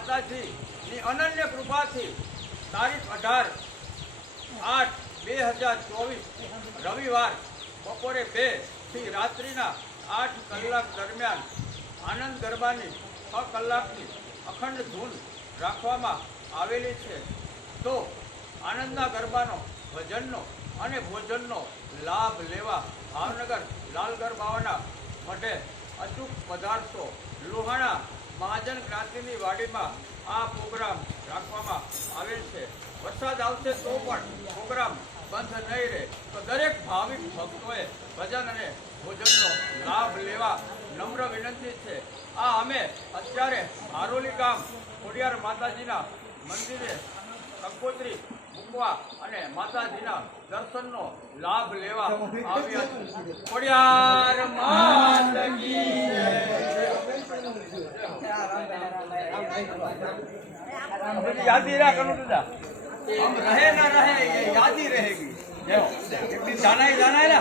માતાજીની અનન્ય કૃપાથી તારીખ 18/8/2024 રવિવાર બપોરે 2 થી રાત્રિના 8 કલાક દરમિયાન આનંદ ગરબાની 6 કલાકની અખંડ ધૂન રાખવામાં આવેલી છે। તો આનંદના ગરબાનો ભજનનો અને ભોજનનો લાભ લેવા ભાવનગર લાલગર બાવાના મઢે અચૂક પધારશો। લોહાણા મહાજન ક્રાંતિની વાડીમાં આ પ્રોગ્રામ રાખવામાં આવેલ છે। વરસાદ આવશે તો પણ પ્રોગ્રામ બંધ નહીં રહે, તો દરેક ભાવિક ભક્તોએ ભજન અને ભોજનનો લાભ લેવા નમ્ર વિનંતી છે। આ અમે અત્યારે હારોલી ગામ ખોડિયાર માતાજીના મંદિરે કંકોત્રી મૂકવા અને માતાજીના દર્શનનો લાભ લેવા આવ્યા છે। ખોડિયાર માત કી જય। याद ही रहा करो दादा, हम रहे ना रहे ये याद ही रहेगी। एक दिन जाना है ना।